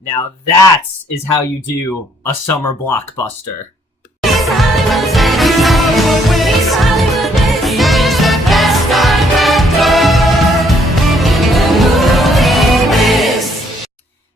Now that is how you do a summer blockbuster.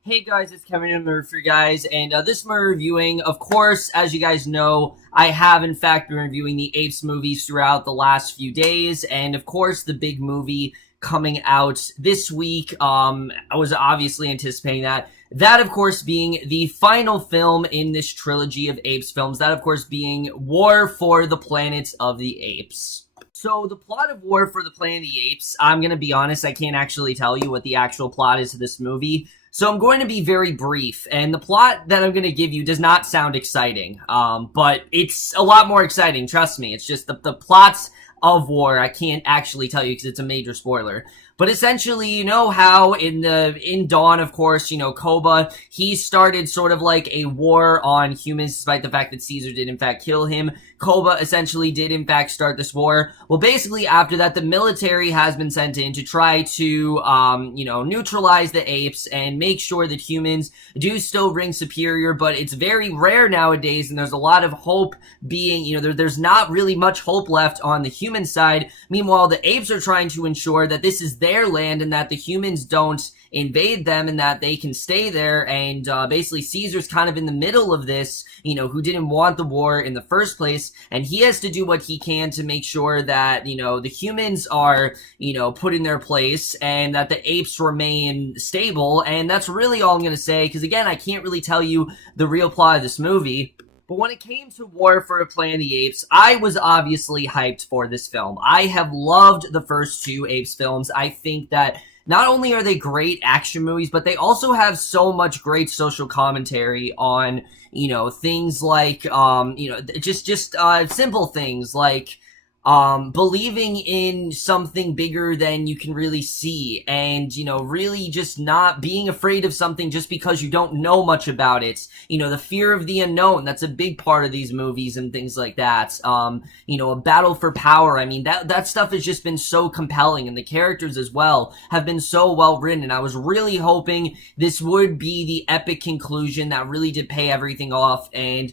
Hey guys, it's Kevin in the Murder for you guys, and this movie reviewing, of course, as you guys know, I have in fact been reviewing the Apes movies throughout the last few days, and of course the big movie coming out this week, I was obviously anticipating that. That, of course, being the final film in this trilogy of Apes films, that, of course, being War for the Planet of the Apes. So, the plot of War for the Planet of the Apes, I'm gonna be honest, I can't actually tell you what the actual plot is of this movie. So I'm going to be very brief, and the plot that I'm going to give you does not sound exciting, but it's a lot more exciting, trust me. It's just the plots of War, I can't actually tell you because it's a major spoiler. But essentially, you know how in Dawn, of course, you know, Koba, he started sort of like a war on humans despite the fact that Caesar did in fact kill him. Koba essentially did in fact start this war. Well, basically after that, the military has been sent in to try to, you know, neutralize the apes and make sure that humans do still ring superior, but it's very rare nowadays, and there's a lot of hope being, you know, there's not really much hope left on the human side. Meanwhile, the apes are trying to ensure that this is their land and that the humans don't invade them and that they can stay there, and basically Caesar's kind of in the middle of this, you know, who didn't want the war in the first place, and he has to do what he can to make sure that, you know, the humans are, you know, put in their place and that the apes remain stable, and that's really all I'm gonna say, because again, I can't really tell you the real plot of this movie. But when it came to War for the Planet of the Apes, I was obviously hyped for this film. I have loved the first two Apes films. I think that not only are they great action movies, but they also have so much great social commentary on, you know, things like, you know, just simple things like, believing in something bigger than you can really see, and, you know, really just not being afraid of something just because you don't know much about it. You know, the fear of the unknown, that's a big part of these movies and things like that. You know, a battle for power, I mean, that stuff has just been so compelling, and the characters as well have been so well written, and I was really hoping this would be the epic conclusion that really did pay everything off, and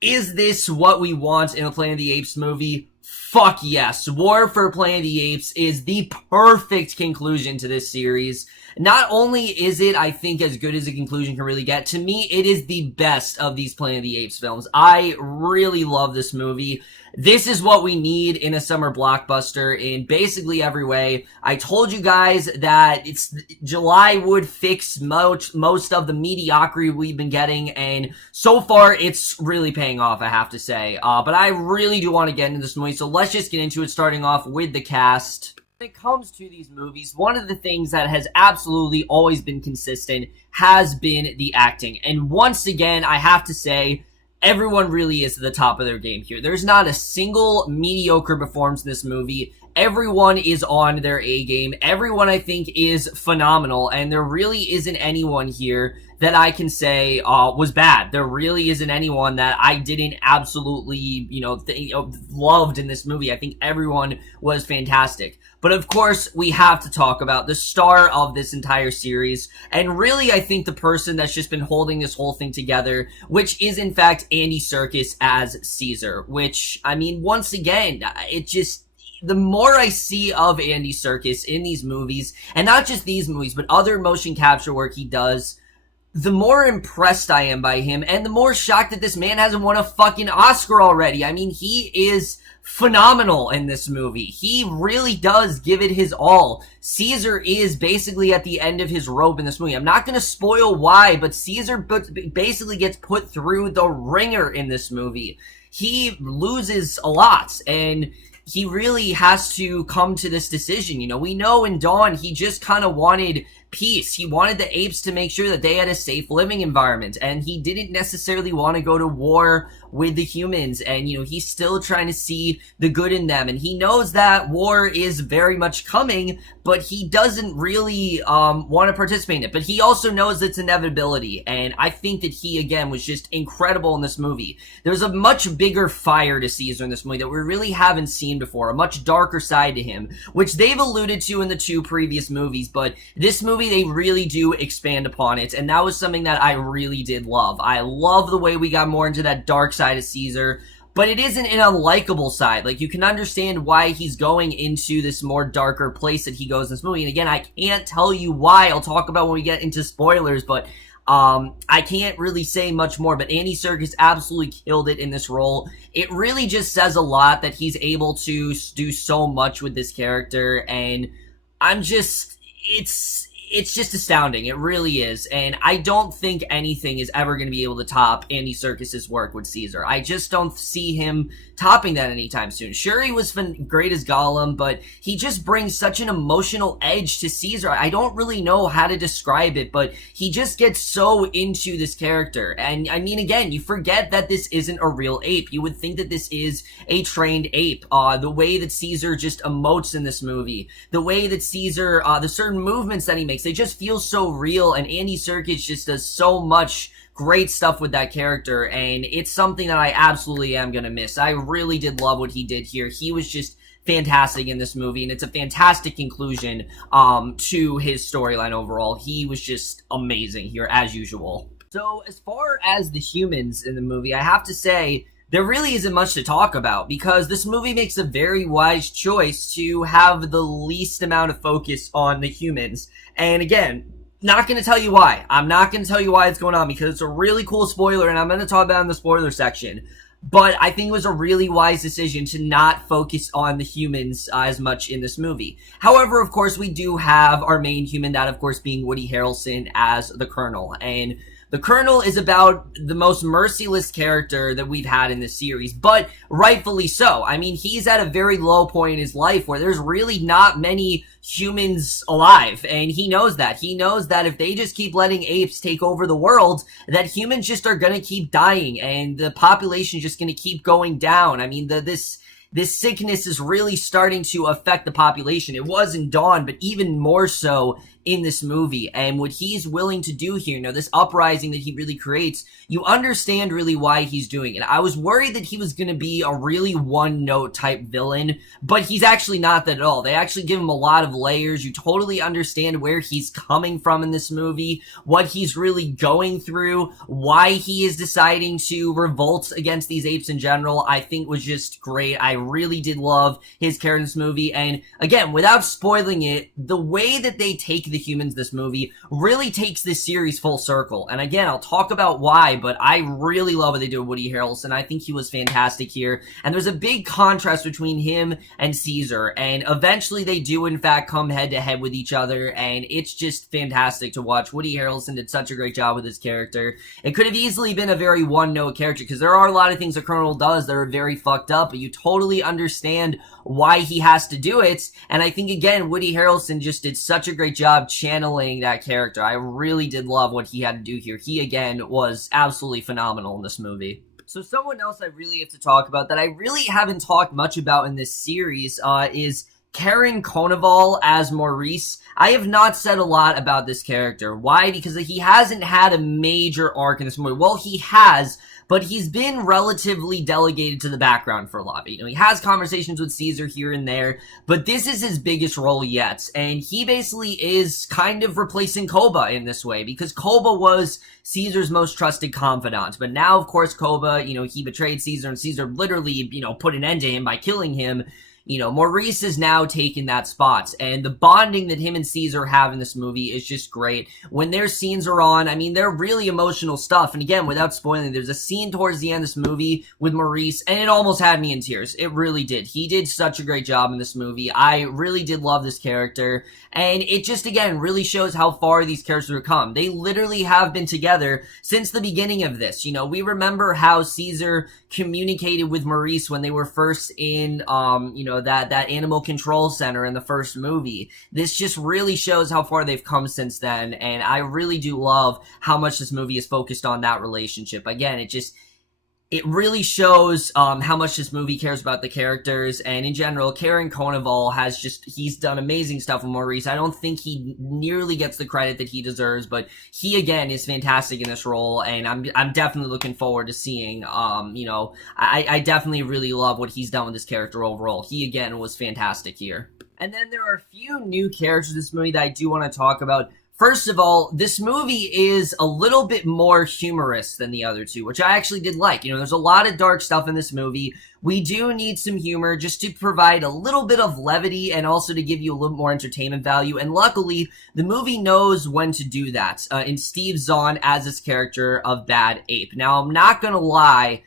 is this what we want in a Planet of the Apes movie? Fuck yes. War for Planet of the Apes is the perfect conclusion to this series. Not only is it, I think, as good as a conclusion can really get, to me, it is the best of these Planet of the Apes films. I really love this movie. This is what we need in a summer blockbuster in basically every way. I told you guys that July would fix most of the mediocrity we've been getting, and so far it's really paying off, I have to say. But I really do want to get into this movie, so let's just get into it, starting off with the cast. When it comes to these movies, one of the things that has absolutely always been consistent has been the acting. And once again, I have to say, everyone really is at the top of their game here. There's not a single mediocre performance in this movie. Everyone is on their A game. Everyone, I think, is phenomenal, and there really isn't anyone here that I can say was bad. There really isn't anyone that I didn't absolutely, you know, loved in this movie. I think everyone was fantastic. But of course, we have to talk about the star of this entire series, and really, I think the person that's just been holding this whole thing together, which is in fact Andy Serkis as Caesar, which, I mean, once again, it just, the more I see of Andy Serkis in these movies, and not just these movies, but other motion capture work he does, the more impressed I am by him, and the more shocked that this man hasn't won a fucking Oscar already. I mean, he is phenomenal in this movie. He really does give it his all. Caesar is basically at the end of his rope in this movie. I'm not going to spoil why, but Caesar basically gets put through the ringer in this movie. He loses a lot, and he really has to come to this decision. You know, we know in Dawn, he just kind of wanted peace. He wanted the apes to make sure that they had a safe living environment, and he didn't necessarily want to go to war with the humans, and, you know, he's still trying to see the good in them, and he knows that war is very much coming, but he doesn't really want to participate in it. But he also knows its inevitability, and I think that he, again, was just incredible in this movie. There's a much bigger fire to Caesar in this movie that we really haven't seen before, a much darker side to him, which they've alluded to in the two previous movies, but this movie movie, they really do expand upon it, and that was something that I really did love. I love the way we got more into that dark side of Caesar, but it isn't an unlikable side. Like, you can understand why he's going into this more darker place that he goes in this movie, and again, I can't tell you why. I'll talk about when we get into spoilers, but I can't really say much more, but Andy Serkis absolutely killed it in this role. It really just says a lot that he's able to do so much with this character, and it's just astounding. It really is. And I don't think anything is ever going to be able to top Andy Serkis's work with Caesar. I just don't see him topping that anytime soon. Sure, he was great as Gollum, but he just brings such an emotional edge to Caesar. I don't really know how to describe it, but he just gets so into this character. And I mean, again, you forget that this isn't a real ape. You would think that this is a trained ape. The way that Caesar just emotes in this movie, the way that Caesar, the certain movements that he makes, they just feel so real, and Andy Serkis just does so much great stuff with that character, and it's something that I absolutely am gonna miss. I really did love what he did here. He was just fantastic in this movie, and it's a fantastic conclusion to his storyline overall. He was just amazing here, as usual. So, as far as the humans in the movie, I have to say, there really isn't much to talk about, because this movie makes a very wise choice to have the least amount of focus on the humans. And again, not going to tell you why. I'm not going to tell you why it's going on, because it's a really cool spoiler, and I'm going to talk about it in the spoiler section. But I think it was a really wise decision to not focus on the humans as much in this movie. However, of course, we do have our main human, that of course being Woody Harrelson as the Colonel. And the Colonel is about the most merciless character that we've had in this series, but rightfully so. I mean, he's at a very low point in his life where there's really not many humans alive, and he knows that. He knows that if they just keep letting apes take over the world, that humans just are gonna keep dying, and the population is just gonna keep going down. I mean, this sickness is really starting to affect the population. It was in Dawn, but even more so in this movie. And what he's willing to do here, you know, this uprising that he really creates, you understand really why he's doing it. I was worried that he was going to be a really one-note type villain, but he's actually not that at all. They actually give him a lot of layers. You totally understand where he's coming from in this movie, what he's really going through, why he is deciding to revolt against these apes in general. I think was just great. I really did love his character in this movie. And again, without spoiling it, the way that they take the humans this movie really takes this series full circle. And again, I'll talk about why, but I really love what they did with Woody Harrelson. I think he was fantastic here. And there's a big contrast between him and Caesar. And eventually they do, in fact, come head to head with each other. And it's just fantastic to watch. Woody Harrelson did such a great job with his character. It could have easily been a very one-note character, because there are a lot of things the Colonel does that are very fucked up, but you totally understand why he has to do it. And I think, again, Woody Harrelson just did such a great job channeling that character. I really did love what he had to do here. He, again, was absolutely phenomenal in this movie. So someone else I really have to talk about that I really haven't talked much about in this series is Karin Konoval as Maurice. I have not said a lot about this character. Why? Because he hasn't had a major arc in this movie. Well, he has, but he's been relatively delegated to the background for a lot of it. You know, he has conversations with Caesar here and there, but this is his biggest role yet. And he basically is kind of replacing Koba in this way, because Koba was Caesar's most trusted confidant. But now, of course, Koba, you know, he betrayed Caesar, and Caesar literally, you know, put an end to him by killing him. You know, Maurice has now taken that spot, and the bonding that him and Caesar have in this movie is just great. When their scenes are on, I mean, they're really emotional stuff, and again, without spoiling, there's a scene towards the end of this movie with Maurice, and it almost had me in tears. It really did. He did such a great job in this movie. I really did love this character, and it just, again, really shows how far these characters have come. They literally have been together since the beginning of this. You know, we remember how Caesar communicated with Maurice when they were first in, you know, that animal control center in the first movie. This just really shows how far they've come since then, and I really do love how much this movie is focused on that relationship. Again, it really shows how much this movie cares about the characters, and in general, Karin Konoval he's done amazing stuff with Maurice. I don't think he nearly gets the credit that he deserves, but he, again, is fantastic in this role, and I'm definitely looking forward to seeing, you know, I definitely really love what he's done with this character overall. He, again, was fantastic here. And then there are a few new characters in this movie that I do want to talk about. First of all, this movie is a little bit more humorous than the other two, which I actually did like. You know, there's a lot of dark stuff in this movie. We do need some humor just to provide a little bit of levity and also to give you a little more entertainment value. And luckily, the movie knows when to do that in Steve Zahn as his character of Bad Ape. Now, I'm not gonna lie,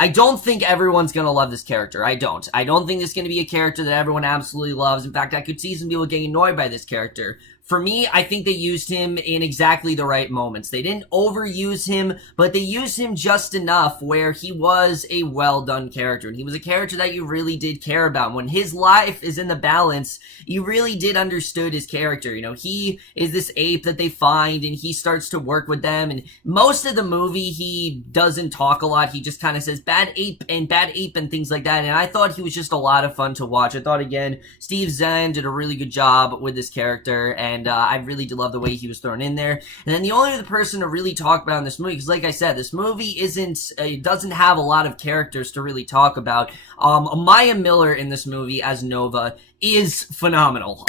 I don't think everyone's gonna love this character. I don't think it's gonna be a character that everyone absolutely loves. In fact, I could see some people getting annoyed by this character. For me, I think they used him in exactly the right moments. They didn't overuse him, but they used him just enough where he was a well-done character. And he was a character that you really did care about. When his life is in the balance, you really did understood his character. You know, he is this ape that they find, and he starts to work with them. And most of the movie, he doesn't talk a lot. He just kind of says, bad ape and things like that. And I thought he was just a lot of fun to watch. I thought, again, Steve Zahn did a really good job with this character, and I really did love the way he was thrown in there. And then the only other person to really talk about in this movie, because like I said, this movie it doesn't have a lot of characters to really talk about. Amiah Miller in this movie as Nova is phenomenal.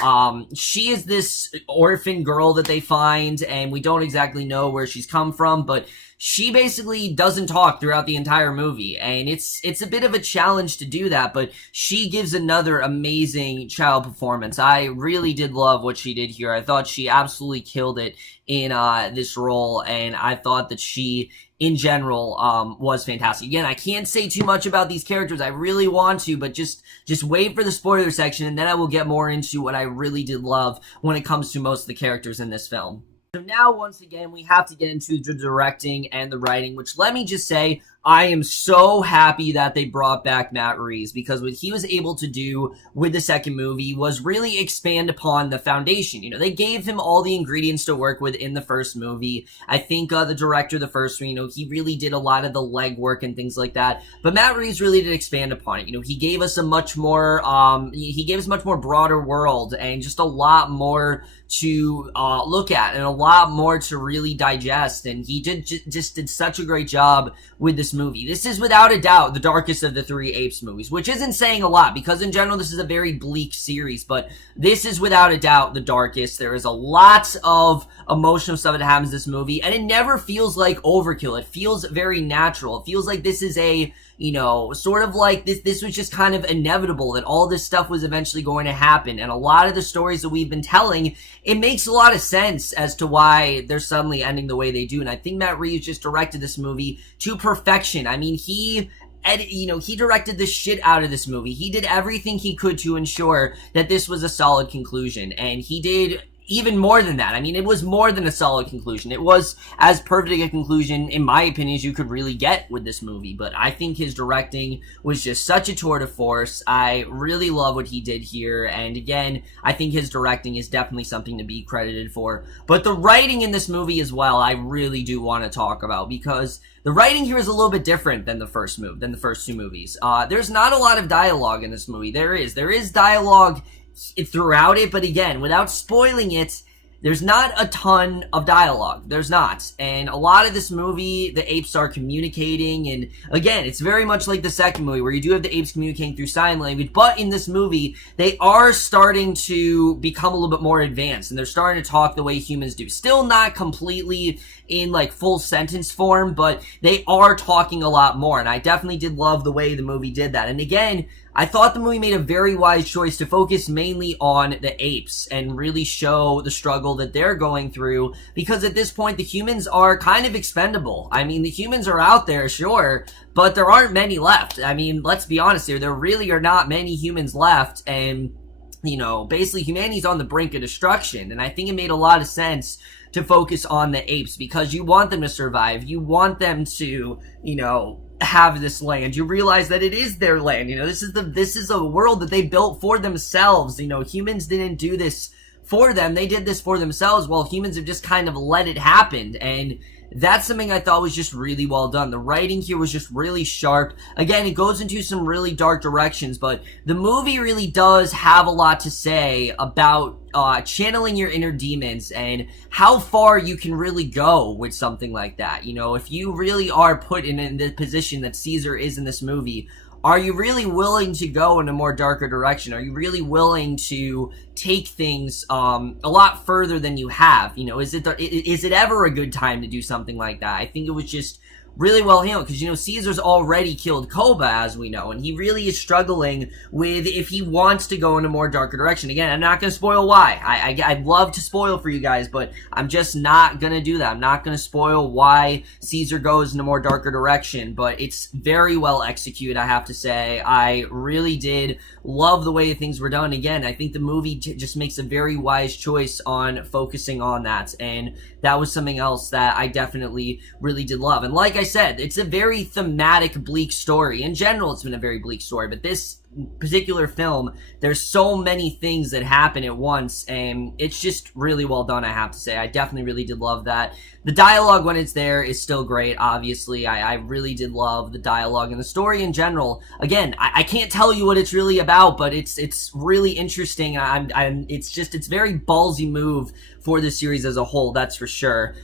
She is this orphan girl that they find, and we don't exactly know where she's come from, but she basically doesn't talk throughout the entire movie, and it's a bit of a challenge to do that, but she gives another amazing child performance. I really did love what she did here. I thought she absolutely killed it in this role, and I thought that she, in general, was fantastic. Again, I can't say too much about these characters. I really want to, but just wait for the spoiler section, and then I will get more into what I really did love when it comes to most of the characters in this film. So now, once again, we have to get into the directing and the writing, which, let me just say, I am so happy that they brought back Matt Reeves, because what he was able to do with the second movie was really expand upon the foundation. You know, they gave him all the ingredients to work with in the first movie. I think the director of the first one, you know, he really did a lot of the legwork and things like that. But Matt Reeves really did expand upon it. You know, he gave us a much more, broader world, and just a lot more to look at, and a lot more to really digest. And he just did such a great job with this movie. This is without a doubt the darkest of the three Apes movies, which isn't saying a lot, because in general this is a very bleak series, but this is without a doubt the darkest. There is a lot of emotional stuff that happens in this movie, and it never feels like overkill. It feels very natural. It feels like this is a, you know, sort of like this was just kind of inevitable, that all this stuff was eventually going to happen. And a lot of the stories that we've been telling, it makes a lot of sense as to why they're suddenly ending the way they do. And I think Matt Reeves just directed this movie to perfection. I mean, he directed the shit out of this movie. He did everything he could to ensure that this was a solid conclusion, and he did even more than that. I mean, it was more than a solid conclusion. It was as perfect a conclusion, in my opinion, as you could really get with this movie. But I think his directing was just such a tour de force. I really love what he did here. And again, I think his directing is definitely something to be credited for. But the writing in this movie as well, I really do want to talk about, because the writing here is a little bit different than the first two movies. There's not a lot of dialogue in this movie. There is dialogue throughout it, but again, without spoiling it, there's not a ton of dialogue. There's not. And a lot of this movie, the apes are communicating, and again, it's very much like the second movie, where you do have the apes communicating through sign language, but in this movie, they are starting to become a little bit more advanced, and they're starting to talk the way humans do. Still not completely in, like, full sentence form, but they are talking a lot more, and I definitely did love the way the movie did that. And again, I thought the movie made a very wise choice to focus mainly on the apes and really show the struggle that they're going through, because at this point the humans are kind of expendable. I mean, the humans are out there, sure, but there aren't many left. I mean, let's be honest here, there really are not many humans left, and, you know, basically humanity's on the brink of destruction. And I think it made a lot of sense to focus on the apes, because you want them to survive. You want them to, you know, have this land. You realize that it is their land. You know, this is a world that they built for themselves. You know, humans didn't do this for them. They did this for themselves, while humans have just kind of let it happen. And that's something I thought was just really well done. The writing here was just really sharp. Again, it goes into some really dark directions, but the movie really does have a lot to say about channeling your inner demons and how far you can really go with something like that. You know, if you really are put in the position that Caesar is in this movie, are you really willing to go in a more darker direction? Are you really willing to take things a lot further than you have? You know, is it ever a good time to do something like that? I think it was just really well handled, because, you know, Caesar's already killed Koba, as we know, and he really is struggling with if he wants to go in a more darker direction. Again, I'm not going to spoil why. I'd love to spoil for you guys, but I'm just not going to do that. I'm not going to spoil why Caesar goes in a more darker direction, but it's very well executed, I have to say. I really did love the way things were done. Again, I think the movie just makes a very wise choice on focusing on that, and that was something else that I definitely really did love. And like I said, it's a very thematic, bleak story. In general, it's been a very bleak story, but this particular film, there's so many things that happen at once, and it's just really well done, I have to say. I definitely really did love that. The dialogue, when it's there, is still great, obviously. I really did love the dialogue and the story in general. Again, I can't tell you what it's really about, but it's really interesting. It's very ballsy move for the series as a whole, that's for sure.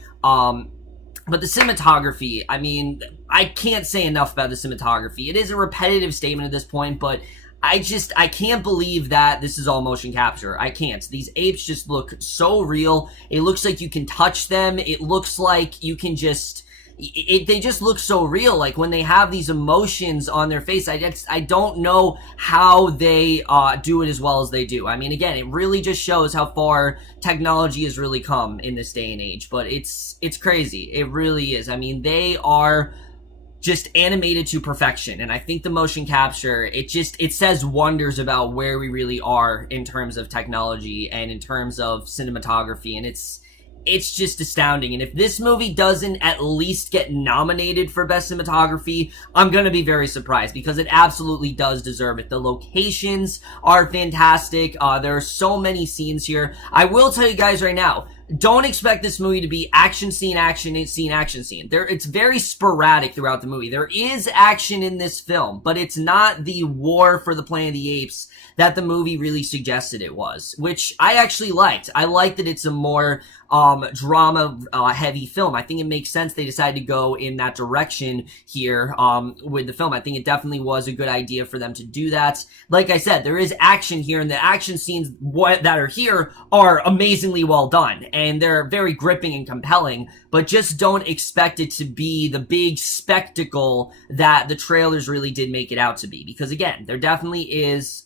But the cinematography, I mean, I can't say enough about the cinematography. It is a repetitive statement at this point, but I can't believe that this is all motion capture. I can't. These apes just look so real. It looks like you can touch them. It looks like you can just... they just look so real. Like, when they have these emotions on their face, I don't know how they do it as well as they do. I mean, again, it really just shows how far technology has really come in this day and age, but it's crazy. It really is. I mean, they are just animated to perfection, and I think the motion capture, it says wonders about where we really are in terms of technology and in terms of cinematography, and it's just astounding. And if this movie doesn't at least get nominated for Best Cinematography, I'm gonna be very surprised, because it absolutely does deserve it. The locations are fantastic. There are so many scenes here. I will tell you guys right now, don't expect this movie to be action scene, action scene, action scene. It's very sporadic throughout the movie. There is action in this film, but it's not the war for the Planet of the Apes that the movie really suggested it was, which I actually liked. I like that it's a more drama heavy film. I think it makes sense they decided to go in that direction here with the film. I think it definitely was a good idea for them to do that. Like I said, there is action here, and the action scenes that are here are amazingly well done, and they're very gripping and compelling, but just don't expect it to be the big spectacle that the trailers really did make it out to be. Because again, there definitely is,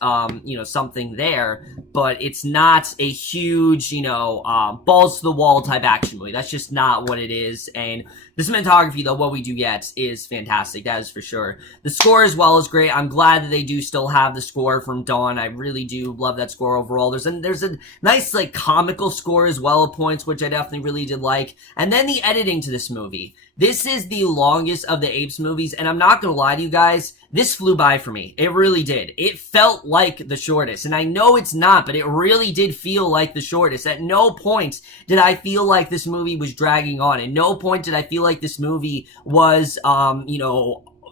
something there, but it's not a huge, balls to the wall type action movie. That's just not what it is. And the cinematography, though, what we do get is fantastic. That is for sure. The score as well is great. I'm glad that they do still have the score from Dawn. I really do love that score overall. There's a nice, like, comical score as well at points, which I definitely really did like. And then the editing to this movie. This is the longest of the Apes movies, and I'm not gonna lie to you guys, this flew by for me. It really did. It felt like the shortest, and I know it's not, but it really did feel like the shortest. At no point did I feel like this movie was dragging on. At no point did I feel like this movie was,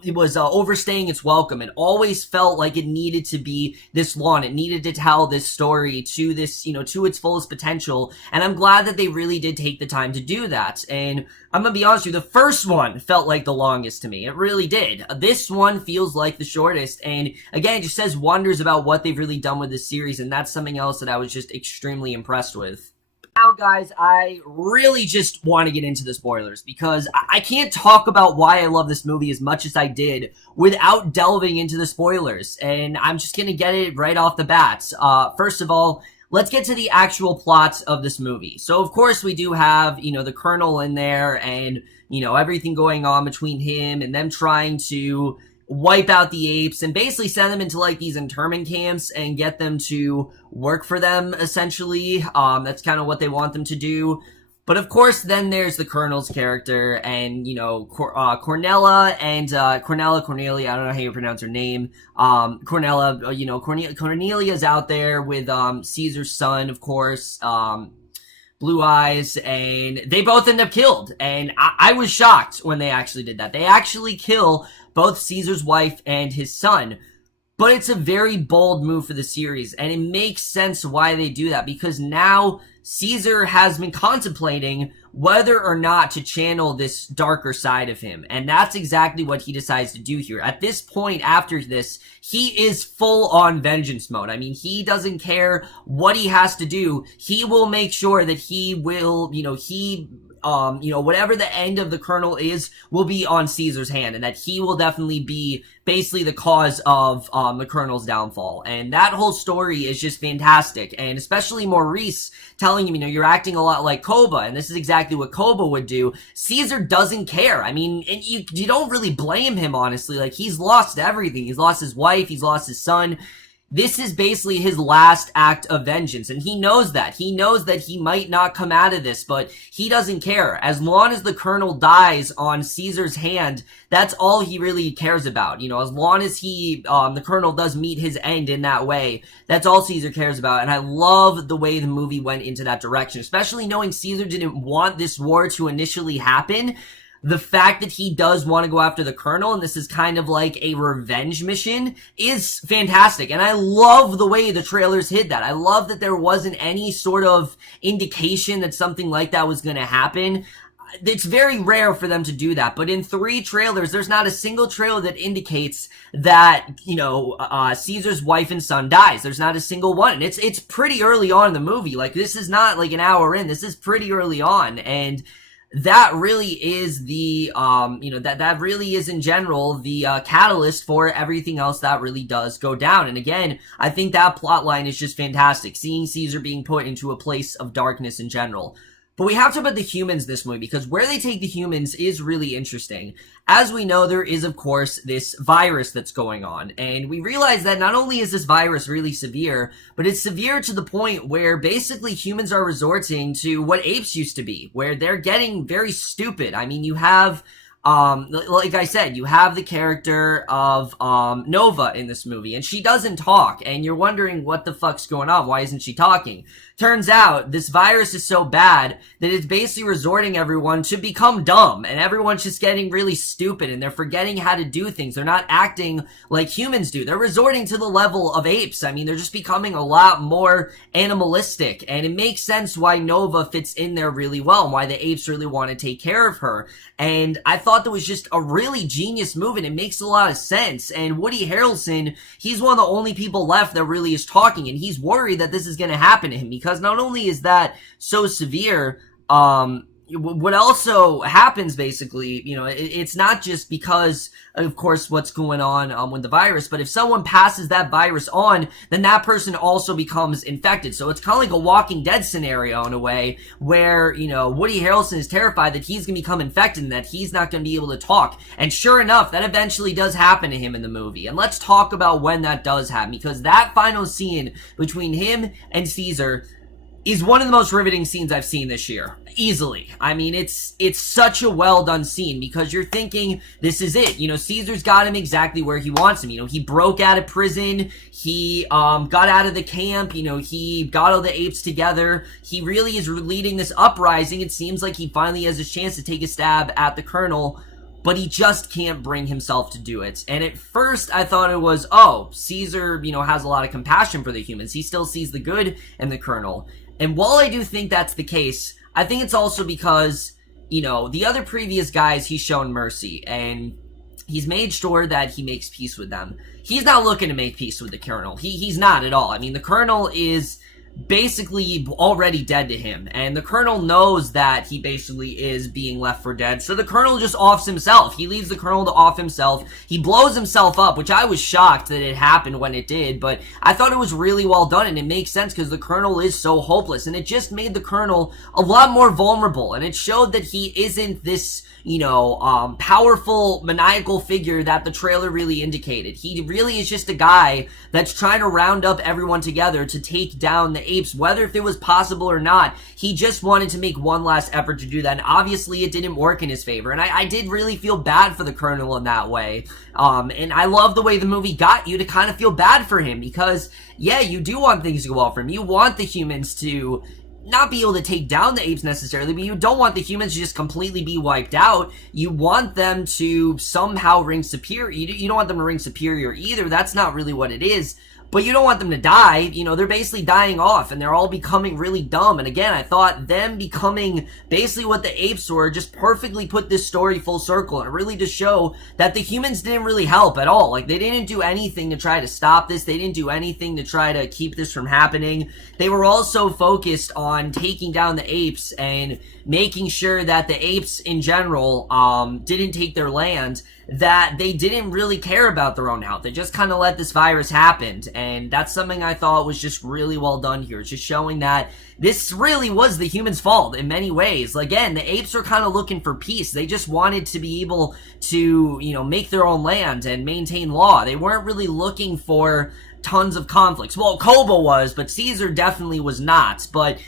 it was overstaying its welcome. It always felt like it needed to be this long. It needed to tell this story to this, to its fullest potential. And I'm glad that they really did take the time to do that. And I'm gonna be honest with you, the first one felt like the longest to me. It really did. This one feels like the shortest. And again, it just says wonders about what they've really done with this series. And that's something else that I was just extremely impressed with. Now, guys, I really just want to get into the spoilers, because I can't talk about why I love this movie as much as I did without delving into the spoilers, and I'm just going to get it right off the bat. First of all, let's get to the actual plot of this movie. So, of course, we do have, the Colonel in there, and, everything going on between him and them trying to wipe out the apes and basically send them into, like, these internment camps and get them to work for them, essentially. That's kind of what they want them to do. But of course, then there's the Colonel's character and, Cornelia, I don't know how you pronounce her name. Cornelia's out there with, Caesar's son, of course, Blue Eyes, and they both end up killed. And I was shocked when they actually did that. They actually kill both Caesar's wife and his son. But it's a very bold move for the series, and it makes sense why they do that, because now Caesar has been contemplating whether or not to channel this darker side of him. And that's exactly what he decides to do here. At this point, after this, he is full on vengeance mode. I mean, he doesn't care what he has to do. He will make sure that he will, whatever the end of the Colonel is, will be on Caesar's hand, and that he will definitely be basically the cause of the Colonel's downfall. And that whole story is just fantastic, and especially Maurice telling him, you're acting a lot like Koba, and this is exactly what Koba would do. Caesar doesn't care. I mean, and you don't really blame him, honestly. Like, he's lost everything. He's lost his wife, he's lost his son. This is basically his last act of vengeance, and he knows that. He knows that he might not come out of this, but he doesn't care. As long as the Colonel dies on Caesar's hand, that's all he really cares about. As long as the Colonel does meet his end in that way, that's all Caesar cares about. And I love the way the movie went into that direction, especially knowing Caesar didn't want this war to initially happen. The fact that he does want to go after the Colonel, and this is kind of like a revenge mission, is fantastic. And I love the way the trailers hid that. I love that there wasn't any sort of indication that something like that was going to happen. It's very rare for them to do that, but in 3 trailers, there's not a single trailer that indicates that, Caesar's wife and son dies. There's not a single one. And it's pretty early on in the movie. Like, this is not like an hour in. This is pretty early on. And that really is the, that really is in general the catalyst for everything else that really does go down. And again, I think that plot line is just fantastic, seeing Caesar being put into a place of darkness in general. But we have to talk about the humans this movie, because where they take the humans is really interesting. As we know, there is, of course, this virus that's going on, and we realize that not only is this virus really severe, but it's severe to the point where basically humans are resorting to what apes used to be, where they're getting very stupid. I mean, you have like I said, you have the character of Nova in this movie, and she doesn't talk, and you're wondering what the fuck's going on. Why isn't she talking? Turns out this virus is so bad that it's basically resorting everyone to become dumb, and everyone's just getting really stupid, and they're forgetting how to do things. They're not acting like humans do. They're resorting to the level of apes. I mean, they're just becoming a lot more animalistic, and it makes sense why Nova fits in there really well, and why the apes really want to take care of her. And I thought that was just a really genius move, and it makes a lot of sense. And Woody Harrelson, he's one of the only people left that really is talking, and he's worried that this is going to happen to him, because not only is that so severe, what also happens basically, it's not just because, of course, what's going on with the virus, but if someone passes that virus on, then that person also becomes infected. So it's kind of like a Walking Dead scenario in a way, where, Woody Harrelson is terrified that he's going to become infected and that he's not going to be able to talk. And sure enough, that eventually does happen to him in the movie. And let's talk about when that does happen, because that final scene between him and Caesar is one of the most riveting scenes I've seen this year. Easily. I mean, it's such a well done scene, because you're thinking, this is it. Caesar's got him exactly where he wants him. He broke out of prison. He, got out of the camp. He got all the apes together. He really is leading this uprising. It seems like he finally has a chance to take a stab at the Colonel, but he just can't bring himself to do it. And at first, I thought it was, Caesar, has a lot of compassion for the humans. He still sees the good in the Colonel. And while I do think that's the case, I think it's also because, the other previous guys, he's shown mercy, and he's made sure that he makes peace with them. He's not looking to make peace with the Colonel. He's not at all. I mean, the Colonel is basically already dead to him, and the Colonel knows that he basically is being left for dead, so the Colonel just offs himself. He leaves the Colonel to off himself. He blows himself up, which I was shocked that it happened when it did, but I thought it was really well done, and it makes sense because the Colonel is so hopeless, and it just made the Colonel a lot more vulnerable, and it showed that he isn't this powerful, maniacal figure that the trailer really indicated. He really is just a guy that's trying to round up everyone together to take down the apes, whether if it was possible or not. He just wanted to make one last effort to do that, and obviously it didn't work in his favor, and I did really feel bad for the Colonel in that way. And I love the way the movie got you to kind of feel bad for him, because, yeah, you do want things to go well for him. You want the humans to not be able to take down the apes necessarily, but you don't want the humans to just completely be wiped out. You want them to somehow ring superior. You don't want them to ring superior either. That's not really what it is. but you don't want them to die. You know, they're basically dying off, and they're all becoming really dumb. And again, I thought them becoming basically what the apes were just perfectly put this story full circle, and it really just show that the humans didn't really help at all. Like, they didn't do anything to try to stop this. They didn't do anything to try to keep this from happening. They were all so focused on taking down the apes and making sure that the apes in general didn't take their land, that they didn't really care about their own health. They just kind of let this virus happen, and that's something I thought was just really well done here. It's just showing that this really was the humans' fault in many ways. Again, the apes were kind of looking for peace. They just wanted to be able to, you know, make their own land and maintain law. They weren't really looking for tons of conflicts. Well, Koba was, but Caesar definitely was not. But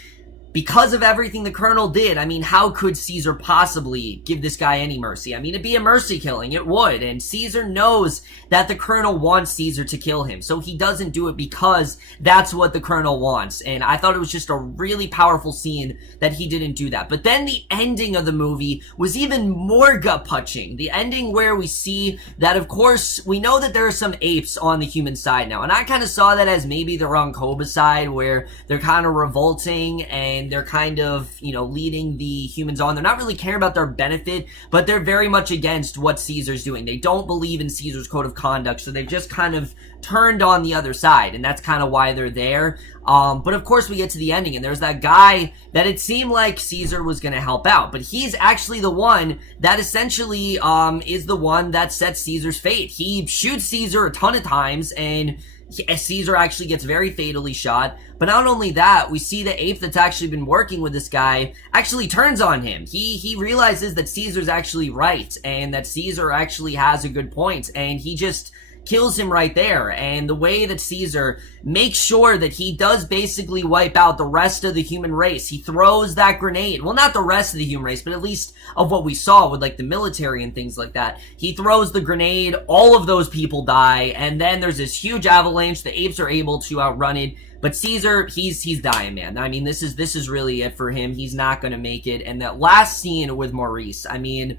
because of everything the Colonel did, I mean, how could Caesar possibly give this guy any mercy? I mean, it'd be a mercy killing. It would. And Caesar knows that the Colonel wants Caesar to kill him. So he doesn't do it because that's what the Colonel wants. And I thought it was just a really powerful scene that he didn't do that. But then the ending of the movie was even more gut-punching. The ending where we see that, of course, we know that there are some apes on the human side now. And I kind of saw that as maybe they're on Koba's side, where they're kind of revolting and they're kind of, you know, leading the humans on. They're not really caring about their benefit, but they're very much against what Caesar's doing. They don't believe in Caesar's code of conduct, so they've just kind of turned on the other side, and that's kind of why they're there. But of course we get to the ending, and there's that guy that it seemed like Caesar was going to help out, but he's actually the one that essentially is the one that sets Caesar's fate. He shoots Caesar a ton of times, and Caesar actually gets very fatally shot. But not only that, we see the ape that's actually been working with this guy actually turns on him. He realizes that Caesar's actually right, and that Caesar actually has a good point, and he just kills him right there. And the way that Caesar makes sure that he does basically wipe out the rest of the human race. He throws that grenade. Well, not the rest of the human race, but at least of what we saw with like the military and things like that. He throws the grenade, all of those people die, and then there's this huge avalanche. The apes are able to outrun it. But Caesar, he's dying, man. I mean, this is really it for him. He's not going to make it. And that last scene with Maurice, I mean,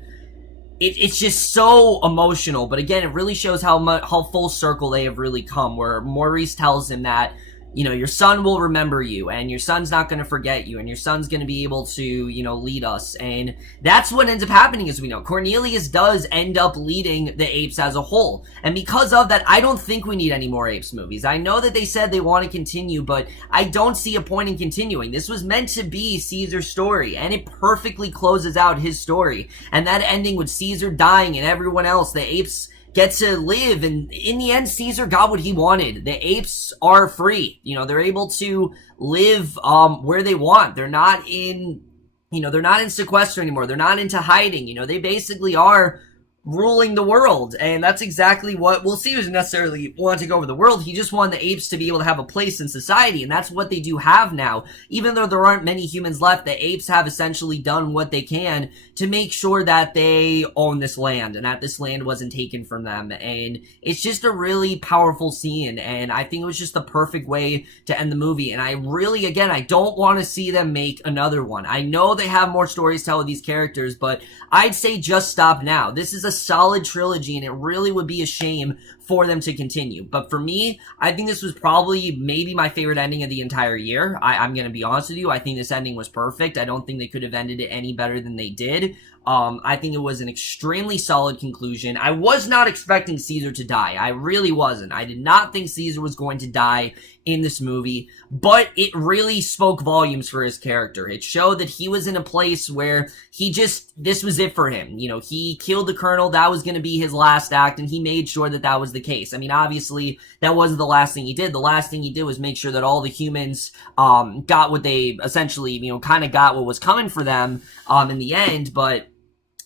it's just so emotional. But again, it really shows how full circle they have really come, where Maurice tells him that, you know, your son will remember you, and your son's not going to forget you, and your son's going to be able to, you know, lead us. And that's what ends up happening, as we know. Cornelius does end up leading the apes as a whole. And because of that, I don't think we need any more Apes movies. I know that they said they want to continue, but I don't see a point in continuing. This was meant to be Caesar's story, and it perfectly closes out his story. And that ending with Caesar dying and everyone else, the apes get to live, and in the end, Caesar got what he wanted. The apes are free. You know, they're able to live where they want. They're not in, you know, they're not in sequester anymore. They're not into hiding. You know, they basically are ruling the world, and that's exactly what, well, Caesar doesn't necessarily want to take over the world. He just wanted the apes to be able to have a place in society, and that's what they do have now. Even though there aren't many humans left, the apes have essentially done what they can to make sure that they own this land, and that this land wasn't taken from them. And it's just a really powerful scene, and I think it was just the perfect way to end the movie. And I really, again, I don't want to see them make another one. I know they have more stories to tell with these characters, but I'd say just stop now. This is a solid trilogy, and it really would be a shame for them to continue. But for me, I think this was probably maybe my favorite ending of the entire year. I'm going to be honest with you. I think this ending was perfect. I don't think they could have ended it any better than they did. I think it was an extremely solid conclusion. I was not expecting Caesar to die. I really wasn't. I did not think Caesar was going to die in this movie, but it really spoke volumes for his character. It showed that he was in a place where this was it for him. You know, he killed the colonel. That was going to be his last act, and he made sure that that was the case. I mean, obviously, that wasn't the last thing he did. The last thing he did was make sure that all the humans got what they essentially, you know, kind of got what was coming for them in the end, but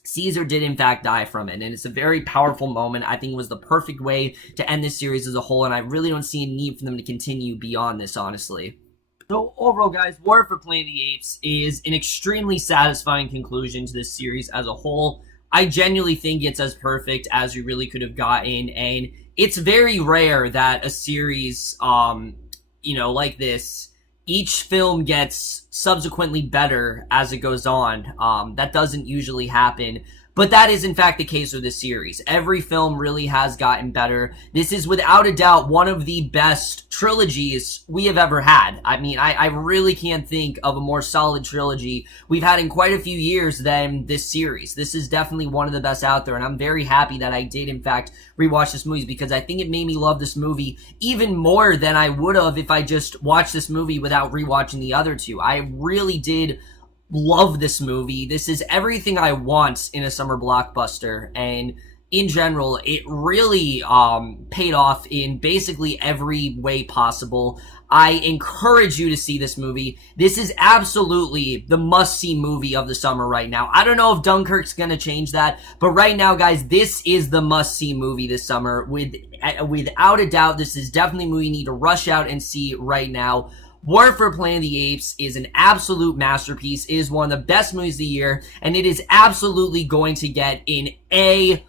Caesar did in fact die from it, and it's a very powerful moment. I think it was the perfect way to end this series as a whole, and I really don't see a need for them to continue beyond this, honestly. So overall, guys, War for Planet of the Apes is an extremely satisfying conclusion to this series as a whole. I genuinely think it's as perfect as we really could have gotten, and it's very rare that a series, you know, like this, each film gets subsequently better as it goes on. That doesn't usually happen. But that is in fact the case with this series. Every film really has gotten better. This is without a doubt one of the best trilogies we have ever had. I mean, I really can't think of a more solid trilogy we've had in quite a few years than this series. This is definitely one of the best out there, and I'm very happy that I did in fact rewatch this movie, because I think it made me love this movie even more than I would have if I just watched this movie without rewatching the other two. I really did love this movie. This is everything I want in a summer blockbuster, and in general, it really paid off in basically every way possible. I encourage you to see this movie. This is absolutely the must-see movie of the summer right now. I don't know if Dunkirk's gonna change that, but right now, guys, this is the must-see movie this summer. Without a doubt, this is definitely a movie you need to rush out and see right now. War for Planet of the Apes is an absolute masterpiece. It is one of the best movies of the year, and it is absolutely going to get an A+.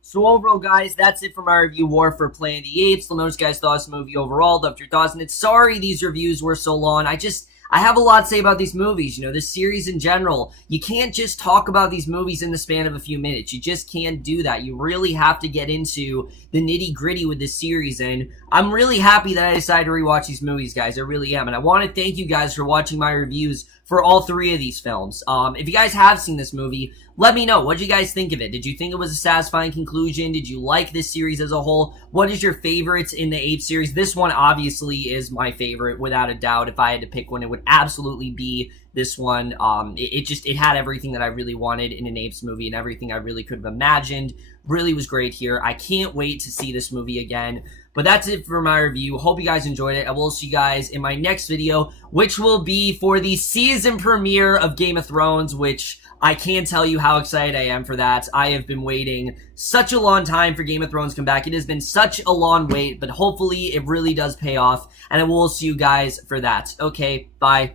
So overall, guys, that's it for my review, War for Planet of the Apes. Let me know what you guys thought of this movie overall. Loved your thoughts on it. Sorry these reviews were so long. I have a lot to say about these movies, you know, this series in general. You can't just talk about these movies in the span of a few minutes. You just can't do that. You really have to get into the nitty-gritty with this series, and I'm really happy that I decided to rewatch these movies, guys. I really am, and I want to thank you guys for watching my reviews for all three of these films. If you guys have seen this movie, let me know. What did you guys think of it? Did you think it was a satisfying conclusion? Did you like this series as a whole? What is your favorites in the Apes series? This one obviously is my favorite, without a doubt. If I had to pick one, it would absolutely be this one. It had everything that I really wanted in an Apes movie, and everything I really could have imagined. Really was great here. I can't wait to see this movie again. But that's it for my review. Hope you guys enjoyed it. I will see you guys in my next video, which will be for the season premiere of Game of Thrones, which I can't tell you how excited I am for that. I have been waiting such a long time for Game of Thrones to come back. It has been such a long wait, but hopefully it really does pay off, and I will see you guys for that. Okay, bye.